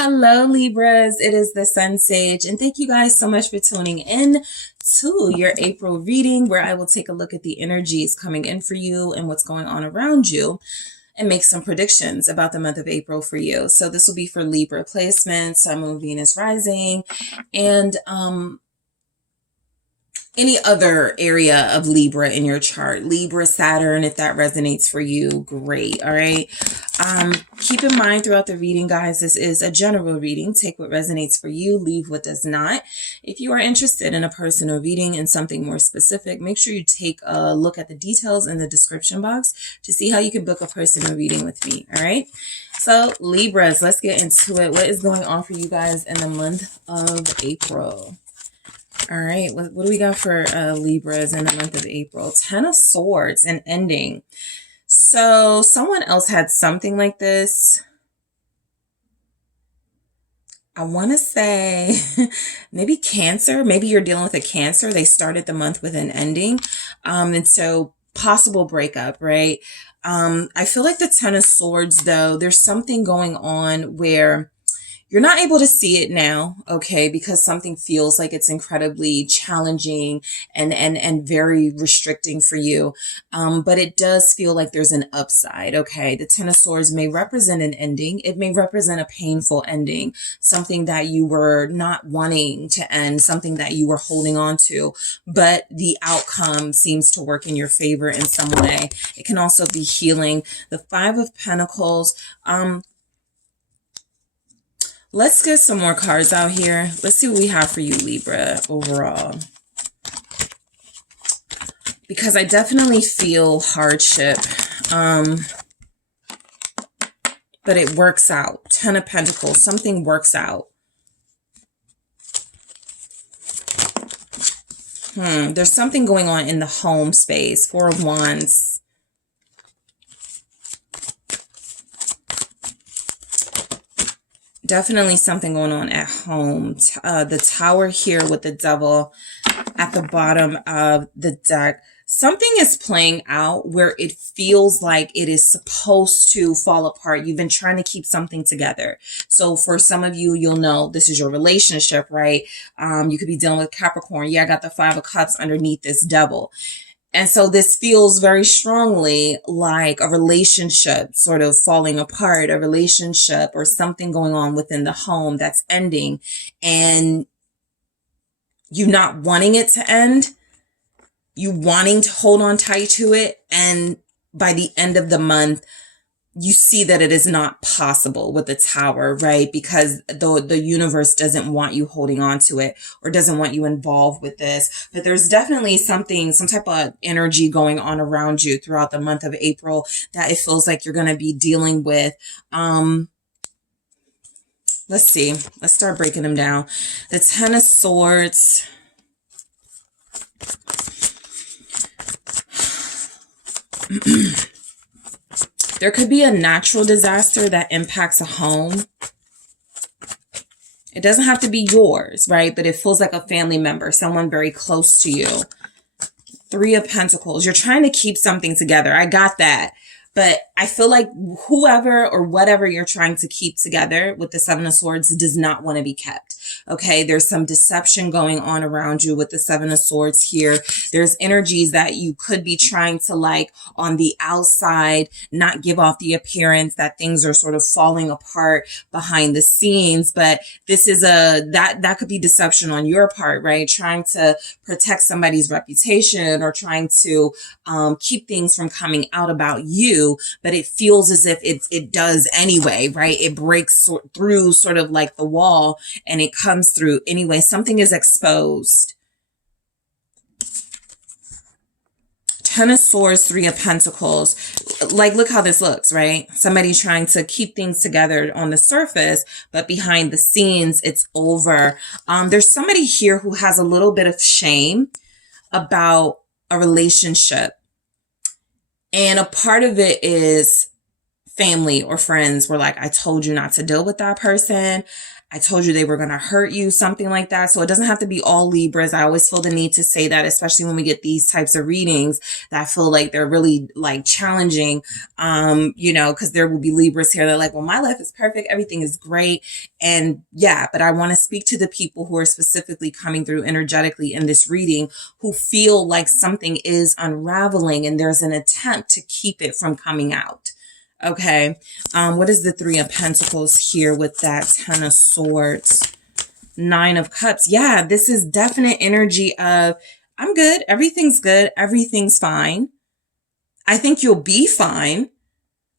Hello, Libras. It is the SunSage, and thank you guys so much for tuning in to your April reading, where I will take a look at the energies coming in for you and what's going on around you and make some predictions about the month of April for you. So this will be for Libra placements, Sun, Moon, Venus, Rising, and any other area of Libra in your chart. Libra, Saturn, if that resonates for you, great. All right. Keep in mind throughout the reading, guys, this is a general reading. Take what resonates for you, leave what does not. If you are interested in a personal reading and something more specific, make sure you take a look at the details in the description box to see how you can book a personal reading with me. All right. So Libras, let's get into it. What is going on for you guys in the month of April? All right, what do we got for Libras in the month of April? 10 of Swords, an ending. So someone else had something like this. I want to say maybe Cancer. Maybe you're dealing with a Cancer. They started the month with an ending. And so possible breakup, right? I feel like the 10 of Swords, though, there's something going on where you're not able to see it now, okay, because something feels like it's incredibly challenging and very restricting for you. But it does feel like there's an upside, okay? The 10 of Swords may represent an ending. It may represent a painful ending, something that you were not wanting to end, something that you were holding on to, but the outcome seems to work in your favor in some way. It can also be healing. The 5 of Pentacles, let's get some more cards out here. Let's see what we have for you, Libra, overall. Because I definitely feel hardship. But it works out. 10 of Pentacles, something works out. There's something going on in the home space. 4 of Wands. Definitely something going on at home. The Tower here with the Devil at the bottom of the deck. Something is playing out where it feels like it is supposed to fall apart. You've been trying to keep something together. So for some of you, you'll know this is your relationship, right? You could be dealing with Capricorn. Yeah, I got the 5 of Cups underneath this Devil. And so this feels very strongly like a relationship sort of falling apart, a relationship or something going on within the home that's ending, and you not wanting it to end, you wanting to hold on tight to it. And by the end of the month, you see that it is not possible with the Tower, right? Because the universe doesn't want you holding on to it or doesn't want you involved with this. But there's definitely something, some type of energy going on around you throughout the month of April that it feels like you're going to be dealing with. Let's see. Let's start breaking them down. The 10 of Swords. There could be a natural disaster that impacts a home. It doesn't have to be yours, right? But it feels like a family member, someone very close to you. 3 of Pentacles. You're trying to keep something together. I got that. But I feel like whoever or whatever you're trying to keep together with the 7 of Swords does not want to be kept. Okay, there's some deception going on around you with the 7 of Swords here. There's energies that you could be trying to, like, on the outside, not give off the appearance that things are sort of falling apart behind the scenes. But this is that could be deception on your part, right? Trying to protect somebody's reputation or trying to keep things from coming out about you. But it feels as if it does anyway, right? It breaks through sort of like the wall and it comes through anyway. Something is exposed. 10 of Swords, 3 of Pentacles. Like, look how this looks, right? Somebody trying to keep things together on the surface, but behind the scenes, it's over. There's somebody here who has a little bit of shame about a relationship. And a part of it is family or friends were like, I told you not to deal with that person. I told you they were going to hurt you, something like that. So it doesn't have to be all Libras. I always feel the need to say that, especially when we get these types of readings that I feel like they're really like challenging, you know, because there will be Libras here that are like, well, my life is perfect. Everything is great. And yeah, but I want to speak to the people who are specifically coming through energetically in this reading who feel like something is unraveling and there's an attempt to keep it from coming out. Okay. What is the Three of Pentacles here with that Ten of Swords? Nine of Cups. Yeah, this is definite energy of, I'm good. Everything's good. Everything's fine. I think you'll be fine.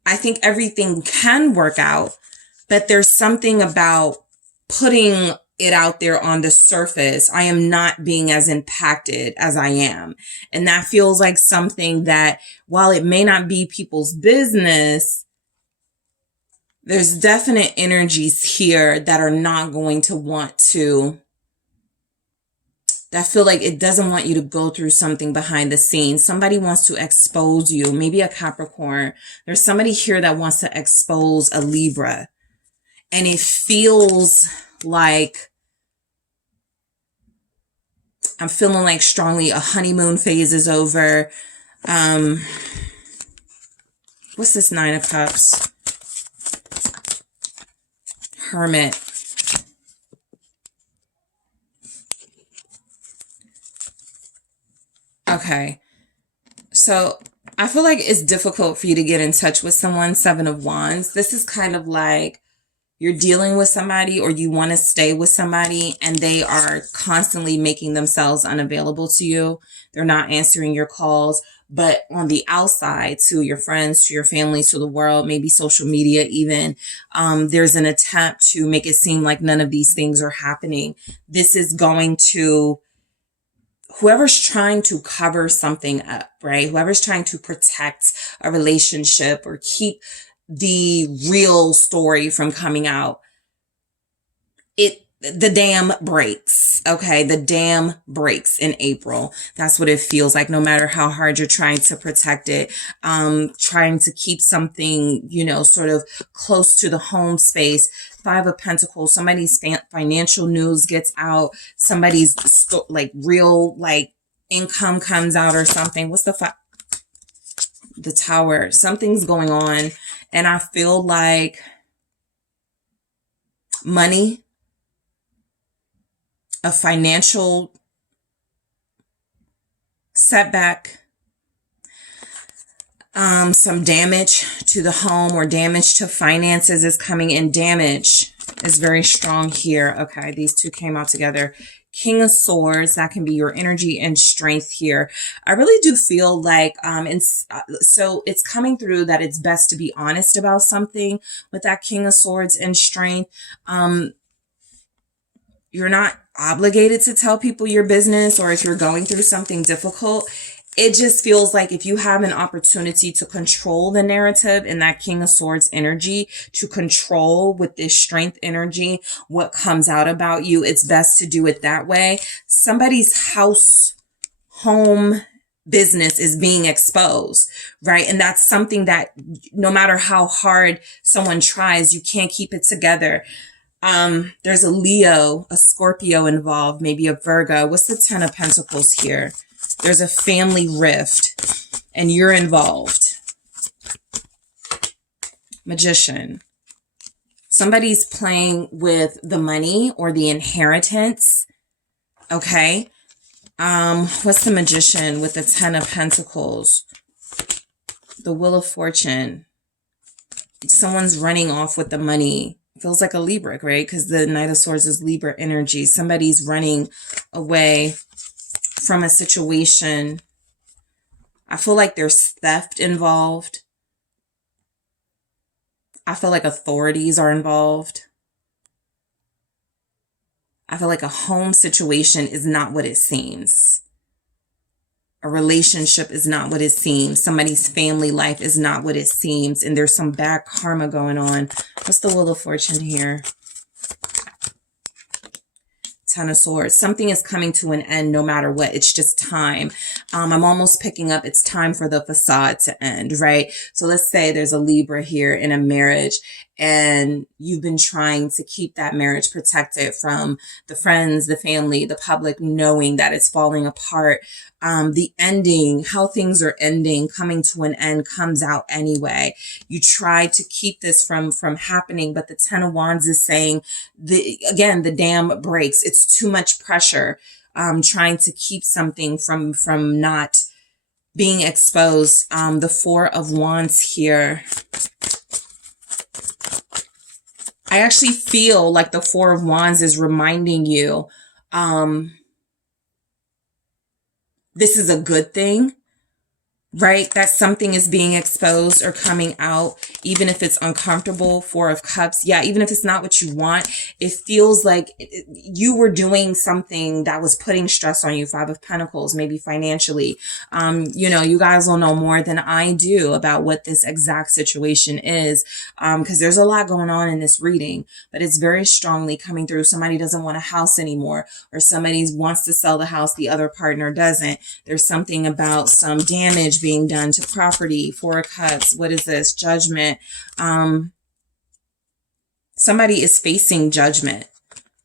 I think everything can work out, but there's something about putting it out there on the surface. I am not being as impacted as I am. And that feels like something that, while it may not be people's business, there's definite energies here that are not going to want to, that feel like it doesn't want you to go through something behind the scenes. Somebody wants to expose you, maybe a Capricorn. There's somebody here that wants to expose a Libra. And it feels like, I'm feeling like strongly a honeymoon phase is over. What's this Nine of Cups? Hermit. Okay. So I feel like it's difficult for you to get in touch with someone. Seven of Wands. This is kind of like you're dealing with somebody or you want to stay with somebody and they are constantly making themselves unavailable to you. They're not answering your calls, but on the outside, to your friends, to your family, to the world, maybe social media even, there's an attempt to make it seem like none of these things are happening. This is going to, whoever's trying to cover something up, right? Whoever's trying to protect a relationship or keep the real story from coming out, the dam breaks. Okay. The dam breaks in April. That's what it feels like. No matter how hard you're trying to protect it, trying to keep something, you know, sort of close to the home space. Five of Pentacles. Somebody's financial news gets out. Somebody's like real, like income comes out or something. What's the Tower? Something's going on. And I feel like money, a financial setback, some damage to the home or damage to finances is coming in. Damage is very strong here. Okay, these two came out together. King of Swords, that can be your energy and strength here. I really do feel like, so it's coming through that it's best to be honest about something with that King of Swords and strength. You're not obligated to tell people your business, or if you're going through something difficult, it just feels like if you have an opportunity to control the narrative in that King of Swords energy, to control with this strength energy what comes out about you, it's best to do it that way. Somebody's house, home, business is being exposed, right? And that's something that no matter how hard someone tries, you can't keep it together. There's a Leo, a Scorpio involved, maybe a Virgo. What's the Ten of Pentacles here? There's a family rift and you're involved. Magician. Somebody's playing with the money or the inheritance. Okay. What's the Magician with the Ten of Pentacles? The Wheel of Fortune. Someone's running off with the money. Feels like a Libra, right? Because the Knight of Swords is Libra energy. Somebody's running away from a situation. I feel like there's theft involved. I feel like authorities are involved. I feel like a home situation is not what it seems. A relationship is not what it seems. Somebody's family life is not what it seems. And there's some bad karma going on. What's the Wheel of Fortune here? Ten of Swords. Something is coming to an end no matter what. It's just time. I'm almost picking up it's time for the facade to end, right? So let's say there's a Libra here in a marriage and you've been trying to keep that marriage protected from the friends, the family, the public knowing that it's falling apart. The ending, how things are ending, coming to an end comes out anyway. You try to keep this from happening, but the Ten of Wands is saying, again, the dam breaks. It's too much pressure, trying to keep something from not being exposed. The Four of Wands here. I actually feel like the Four of Wands is reminding you, this is a good thing, right? That something is being exposed or coming out, even if it's uncomfortable. Four of Cups. Yeah, even if it's not what you want, it feels like you were doing something that was putting stress on you. Five of Pentacles, maybe financially. You know, you guys will know more than I do about what this exact situation is, because there's a lot going on in this reading, but it's very strongly coming through. Somebody doesn't want a house anymore, or somebody wants to sell the house, the other partner doesn't. There's something about some damage being done to property. Four of Cups. What is this? Judgment. Somebody is facing judgment.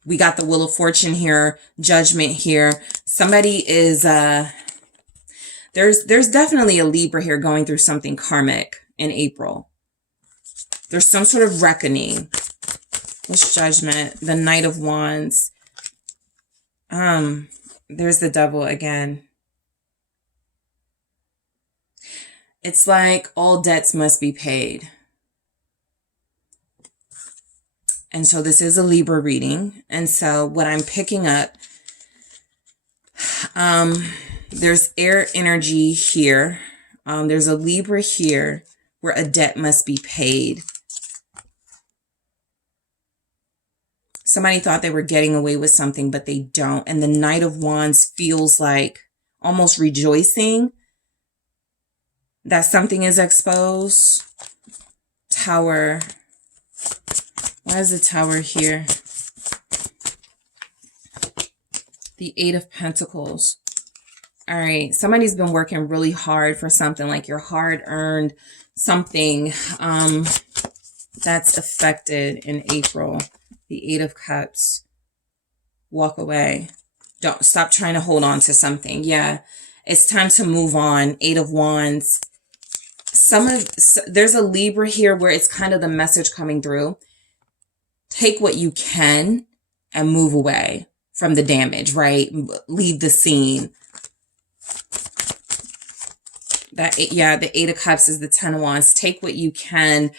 We got the Wheel of Fortune here, Judgment here. Somebody is, there's definitely a Libra here going through something karmic in April. There's some sort of reckoning. What's Judgment? The Knight of Wands. There's the Devil again. It's like all debts must be paid. And so this is a Libra reading. And so what I'm picking up, there's air energy here. There's a Libra here where a debt must be paid. Somebody thought they were getting away with something, but they don't. And the Knight of Wands feels like almost rejoicing that something is exposed. Tower. Why is the Tower here? The Eight of Pentacles. All right. Somebody's been working really hard for something, like your hard-earned something that's affected in April. The Eight of Cups. Walk away. Don't stop trying to hold on to something. Yeah. It's time to move on. Eight of Wands. There's a Libra here where it's kind of the message coming through. Take what you can and move away from the damage, right? Leave the scene. The Eight of Cups is the Ten of Wands. Take what you can.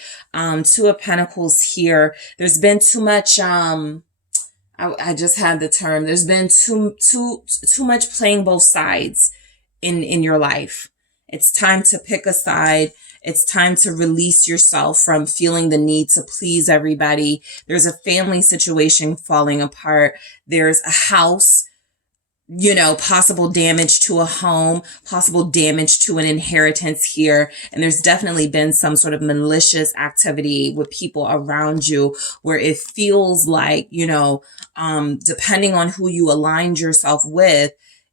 Two of Pentacles here. There's been too much, I just had the term. There's been too much playing both sides in your life. It's time to pick a side. It's time to release yourself from feeling the need to please everybody. There's a family situation falling apart. There's a house, you know, possible damage to a home, possible damage to an inheritance here. And there's definitely been some sort of malicious activity with people around you where it feels like, you know, depending on who you aligned yourself with,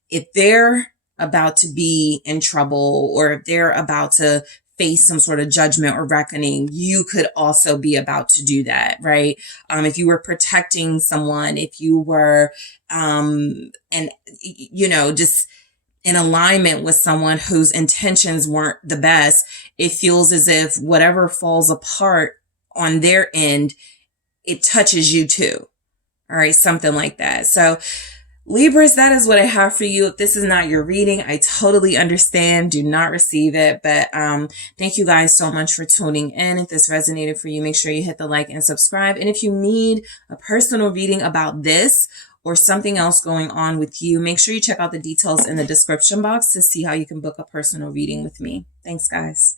if they're about to be in trouble or if they're about to face some sort of judgment or reckoning, you could also be about to do that, right? If you were protecting someone, if you were, and you know, just in alignment with someone whose intentions weren't the best, it feels as if whatever falls apart on their end, it touches you too. All right. Something like that. So Libras, that is what I have for you. If this is not your reading, I totally understand. Do not receive it. But thank you guys so much for tuning in. If this resonated for you, make sure you hit the like and subscribe. And if you need a personal reading about this or something else going on with you, make sure you check out the details in the description box to see how you can book a personal reading with me. Thanks, guys.